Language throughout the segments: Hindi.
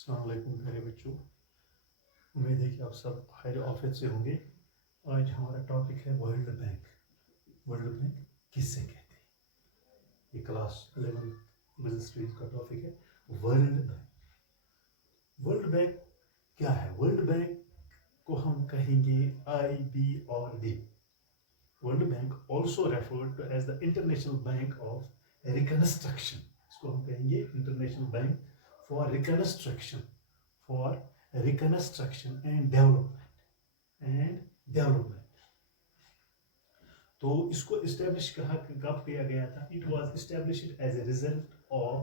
अस्सलाम वालेकुम प्यारे बच्चों। उम्मीद है कि आप सब खैर ऑफिस से होंगे। आज हमारा टॉपिक है वर्ल्ड बैंक। वर्ल्ड बैंक किससे कहते हैं? ये क्लास 11 बिजनेस स्टडीज का टॉपिक है वर्ल्ड बैंक। वर्ल्ड बैंक क्या है? वर्ल्ड बैंक को हम कहेंगे IB और D। World bank also referred to as the international bank of reconstruction. इसको हम कहेंगे international bank for reconstruction and development. तो इसको इस्टेब्लिश कब किया गया था? It was established as a result of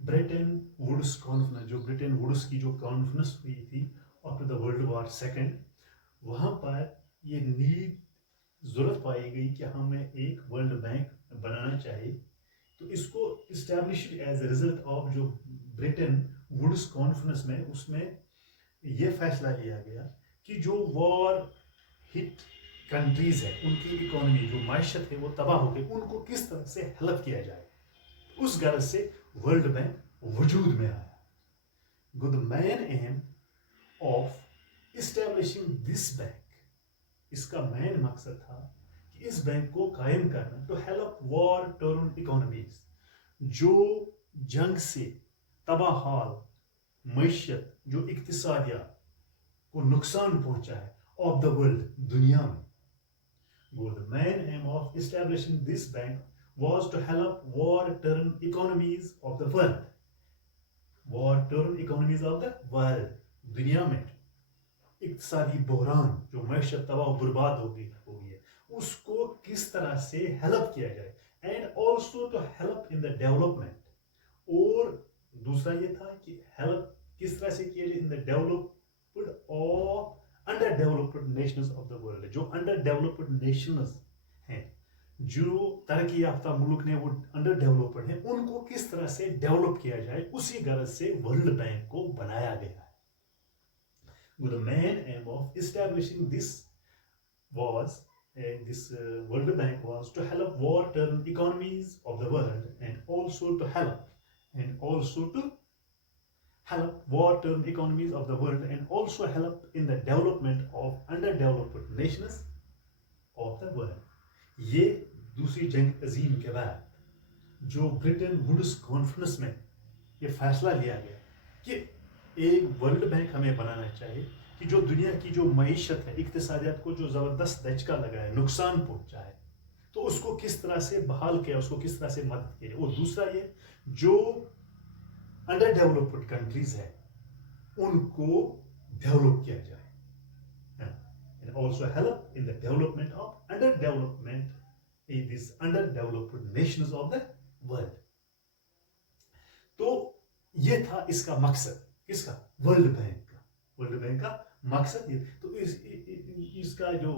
Bretton Woods conference. जो ब्रिटेन वुड्स की जो कॉन्फ्रेंस हुई थी after the world war second, वहां पर ये नीड जरूरत पाई गई कि हमें एक वर्ल्ड बैंक बनाना चाहिए। तो इसको established as a result of जो ब्रिटेन वुड्स कॉन्फ्रेंस में, उसमें यह फैसला लिया गया कि जो वॉर हिट कंट्रीज है, उनकी इकोनॉमी जो मायशत है वो तबाह हो गई, उनको किस तरह से हेल्प किया जाए, उस गर्ज से वर्ल्ड बैंक वजूद में आया। The main aim of establishing this bank, इसका मेन मकसद था कि इस बैंक को कायम करना to help war torn economies, जो जंग से तबाहाल मैशत, जो इक्तिसादियात को नुकसान पहुंचा है ऑफ द वर्ल्ड, दुनिया में। The main aim of establishing this bank was to help war-torn economies of the world. War-torn economies of the world. दुनिया में इक्तिसादी बहरान, जो मैशत तबाह बर्बाद हो गई है, उसको किस तरह से हेल्प किया जाए, and also to help in the development. और दूसरा ये था कि हेल्प किस तरह से किया जाए इन द डेवलप्ड और under developed Nations of the world. जो अंडर डेवलप्ड नेशंस हैं, जो तरक्की याफ्ता मुल्क ने, वो अंडर डेवलप्ड हैं, उनको किस तरह से डेवलप किया जाए, उसी गरज से वर्ल्ड बैंक को बनाया गया है। The main aim of establishing this World Bank was to help war-torn economies of the world, and also to help war-torn economies of the world, and also help in the development of underdeveloped nations of the world. ये दूसरी जंग अजीम के बाद जो ब्रिटेन वुड्स कॉन्फ्रेंस में ये फैसला लिया गया कि एक वर्ल्ड बैंक हमें बनाना चाहिए कि जो दुनिया की जो मईशत है, इक्तिसादियात को जो ज़बरदस्त दचका लगा है, नुकसान पहुंचा है, तो उसको किस तरह से बहाल किया, उसको किस तरह से मदद किया। और दूसरा ये, जो अंडर डेवलप्ड कंट्रीज है, उनको डेवलप किया जाए, and also help in the development of under developed Nations of the world. तो ये था इसका मकसद, किसका? वर्ल्ड बैंक का मकसद ये। तो इसका जो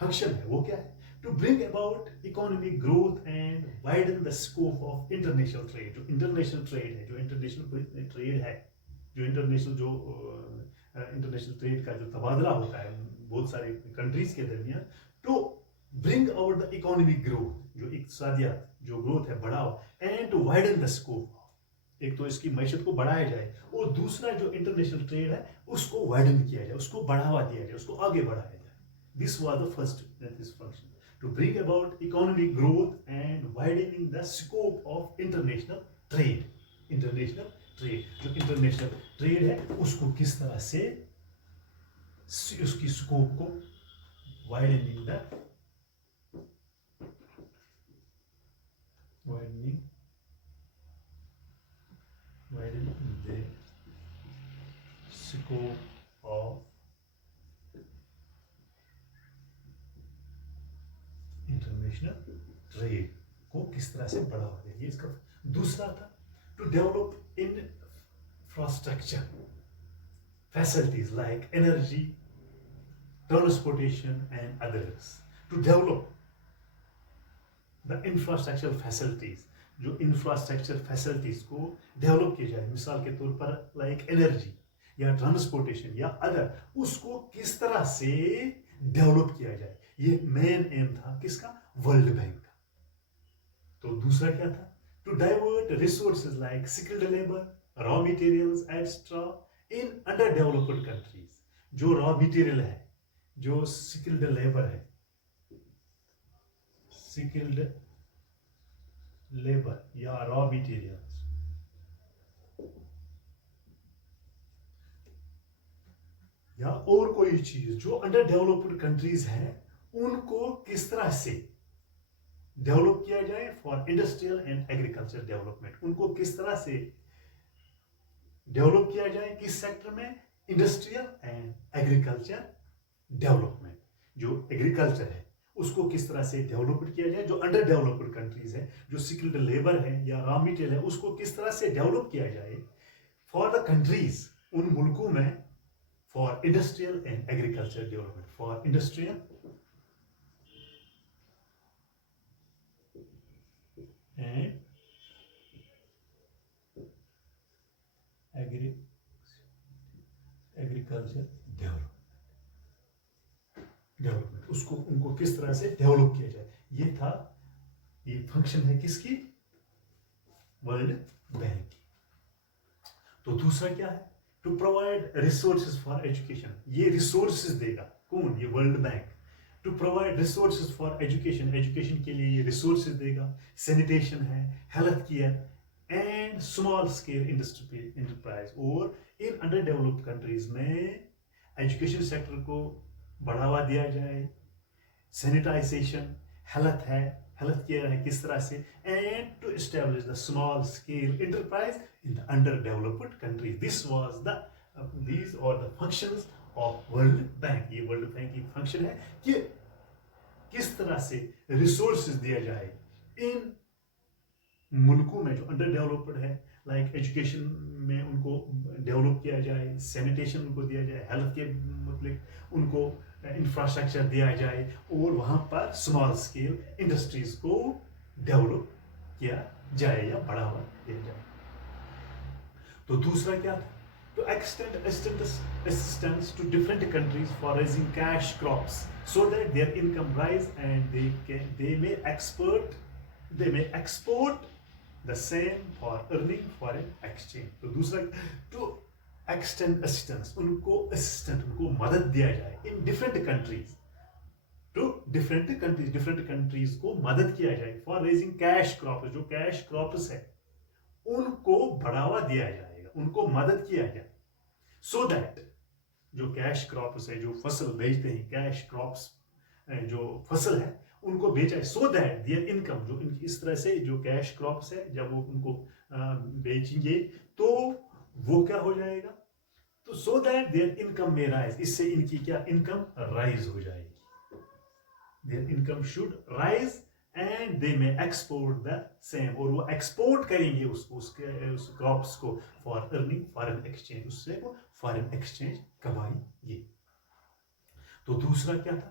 फंक्शन है वो क्या है? To bring about economic growth and widen the scope of international trade. जो इंटरनेशनल ट्रेड है, जो इंटरनेशनल ट्रेड का जो तबादला होता है बहुत सारे कंट्रीज के दरमियान, to bring out the economic growth, जो इक्तिसादियात जो ग्रोथ है बढ़ाओ, and to widen the scope. एक तो इसकी मैशत को बढ़ाया जाए, और दूसरा जो इंटरनेशनल ट्रेड है उसको वाइडन किया जाए, उसको बढ़ावा दिया जाए, उसको आगे बढ़ाया जाए। This was the first function, to bring about economic growth and widening the scope of international trade. जो इंटरनेशनल ट्रेड है उसको किस तरह से उसकी स्कोप को widening the scope of international trade को किस तरह से बढ़ावा दें, ये इसका दूसरा था। To develop infrastructure facilities like energy, transportation and others. To develop the infrastructure facilities, जो इंफ्रास्ट्रक्चर फैसिलिटीज को डेवलप किया जाए, मिसाल के तौर पर लाइक एनर्जी या ट्रांसपोर्टेशन या अदर, उसको किस तरह से डेवलप किया जाए, ये मेन एम था किसका? वर्ल्ड बैंक का। तो दूसरा क्या था? To divert resources like skilled labour, raw materials extra in underdeveloped countries. जो रॉ मटेरियल है, जो स्किल्ड लेबर है, स्किल्ड लेबर या रॉ मटेरियल्स, या और कोई चीज जो अंडर डेवलप्ड कंट्रीज है, उनको किस तरह से डेवलप किया जाए for industrial and agriculture development. उनको किस तरह से डेवलप किया जाए, किस सेक्टर में, इंडस्ट्रियल एंड एग्रीकल्चर डेवलपमेंट। जो एग्रीकल्चर है उसको किस तरह से डेवलप किया जाए, जो अंडर डेवलप्ड कंट्रीज है, जो स्किल्ड लेबर है या रॉ मटेरियल है, उसको किस तरह से डेवलप किया जाए फॉर द कंट्रीज, उन मुल्कों में, for industrial and agriculture development, for industrial and agriculture development, उसको उनको किस तरह से डेवलप किया जाए। ये था, ये फंक्शन है किसकी, वर्ल्ड बैंक की। तो दूसरा क्या है, to provide resources for education. ये रिसोर्सेज देगा कौन, ये world bank. To provide resources for education, education के लिए ये रिसोर्सेज देगा। सैनिटेशन है, health care and small scale industry enterprise. और इन अंडर डेवलप्ड कंट्रीज में एजुकेशन सेक्टर को बढ़ावा दिया जाए, सैनिटाइजेशन, हेल्थ है, हेल्थ केयर है किस तरह से, and to establish the small scale enterprise in the underdeveloped country. This was the these are the functions of world bank. ये वर्ल्ड बैंक की फंक्शन है कि किस तरह से रिसोर्सेज दिया जाए इन मुल्कों में जो अंडर डेवलप्ड है, लाइक एजुकेशन में उनको डेवलप किया जाए, सैनिटेशन उनको दिया जाए, हेल्थ के मतलब उनको इंफ्रास्ट्रक्चर दिया जाए, और वहाँ पर स्मॉल स्केल इंडस्ट्रीज को डेवलप किया जाए या बढ़ावा दिया जाए। तो दूसरा क्या था, to extend assistance to different countries for raising cash crops so that their income rise and they may export the same for earning foreign exchange। तो दूसरा, टू एक्सटेंड असिस्टेंस, उनको असिस्टेंट, उनको मदद दिया जाए in different countries, to different countries को मदद किया जाए फॉर रेजिंग कैश क्रॉप्स। जो कैश क्रॉप्स है उनको बढ़ावा दिया जाएगा, उनको मदद किया जाए, सो दैट जो कैश क्रॉप्स है, जो फसल बेचते हैं, कैश क्रॉप्स जो फसल है उनको बेचा है, सो दैट दियर इनकम, जो इनकी इस तरह से जो कैश क्रॉप्स है जब वो उनको बेचेंगे तो वो क्या हो जाएगा, तो सो दैट देयर इनकम में राइज, इससे इनकी क्या इनकम राइज हो जाएगी, there income should rise and they में एक्सपोर्ट द सेम, और वो एक्सपोर्ट करेंगे उसको, उस क्रॉप्स को फॉर अर्निंग फॉरेन एक्सचेंज, उससे वो फॉरेन एक्सचेंज कमाएंगे। तो दूसरा क्या था,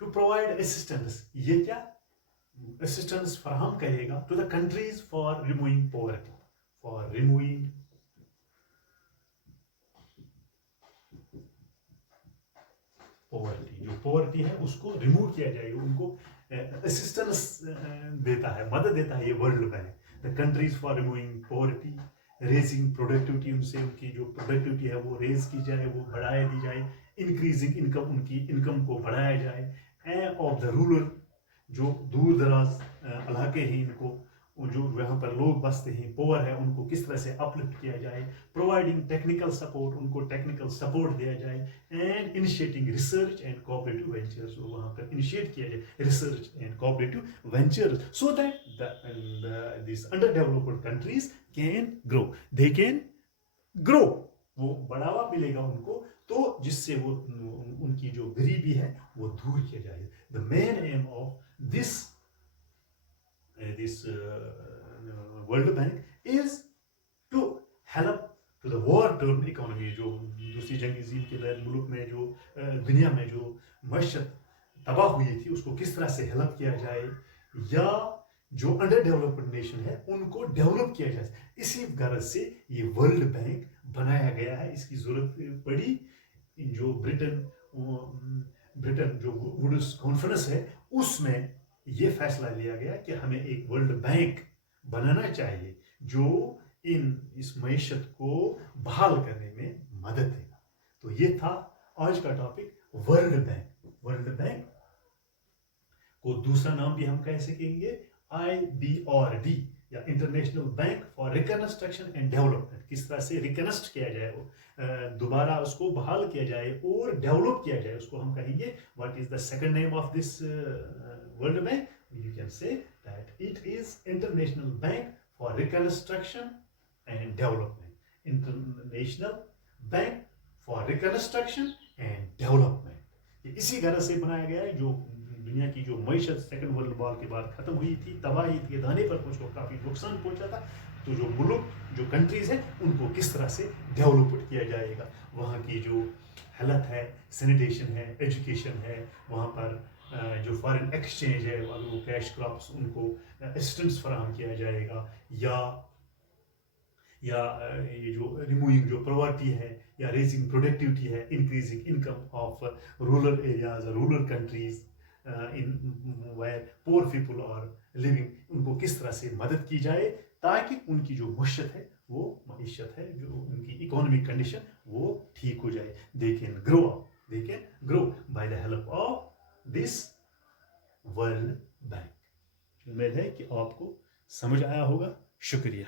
टू प्रोवाइड असिस्टेंस। ये क्या असिस्टेंस फराहम करेगा to the countries for removing poverty, for removing poverty, जो पॉवर्टी है उसको रिमूव किया जाएगा, उनको असिस्टेंस देता है, मदद देता है ये world bank. The countries for removing poverty, raising productivity, उनसे उनकी जो प्रोडक्टिविटी है वो रेज की जाए, वो बढ़ाया दी जाए, इंक्रीजिंग इनकम, उनकी इनकम को बढ़ाया जाए, एंड ऑफ द रूरल, जो दूर दराज इलाके हैं इनको, जो वहाँ पर लोग बसते हैं, पोअर है, उनको किस तरह से अपलिफ्ट किया जाए, प्रोवाइडिंग टेक्निकल सपोर्ट, उनको टेक्निकल सपोर्ट दिया जाए, and initiating research and cooperative ventures, वहाँ पर इनिशिएट किया जाए research and cooperative ventures, so that this under developed countries can grow, they can grow, वो बढ़ावा मिलेगा उनको, तो जिससे वो उनकी जो गरीबी है वो दूर किया जाए। The main aim of this world bank is to help to the war torn economy, जो दूसरी जंगी जीत के बाद मुल्क में जो दुनिया में जो मशत तबाह हुई थी उसको किस तरह से हेल्प किया जाए, या जो अंडर डेवलप्ड नेशन है उनको डेवलप किया जाए। इसी गर्ज से ये वर्ल्ड बैंक बनाया गया है। इसकी जरूरत पड़ी जो ब्रिटेन जो वुड्स कॉन्फ्रेंस है उसमें ये फैसला लिया गया कि हमें एक वर्ल्ड बैंक बनाना चाहिए जो इस मईशत को बहाल करने में मदद देगा। तो ये था आज का topic world bank. World bank को दूसरा नाम भी हम कह सकेंगे IBRD या international bank for reconstruction and development. किस तरह से रिकंस्ट्रक्ट किया जाए, वो दोबारा उसको बहाल किया जाए और डेवलप किया जाए, उसको हम कहेंगे what is the second name of this world bank? You can say that it is international bank for reconstruction and development. International bank for reconstruction and development. ये इसी तरह से बनाया गया है। जो दुनिया की जो मईशत सेकंड वर्ल्ड वॉर के बाद खत्म हुई थी, तबाही के दाने पर कुछ काफ़ी नुकसान पहुंचा था, तो जो मुल्क जो कंट्रीज हैं उनको किस तरह से डेवलप किया जाएगा, वहाँ की जो हेल्थ है, सैनिटेशन है, एजुकेशन है, वहाँ पर जो फॉरेन एक्सचेंज है, अगर वो कैश क्रॉप्स उनको असिस्टेंस फराहम किया जाएगा, या ये जो रिमूविंग जो प्रॉवर्टी है या रेजिंग प्रोडक्टिविटी है, increasing income of rural areas, rural countries in where poor people are living, उनको किस तरह से मदद की जाए ताकि उनकी जो मईशत है, जो उनकी इकोनॉमिक कंडीशन वो ठीक हो जाए। They can grow by the help of this world bank. उम्मीद है कि आपको समझ आया होगा। शुक्रिया।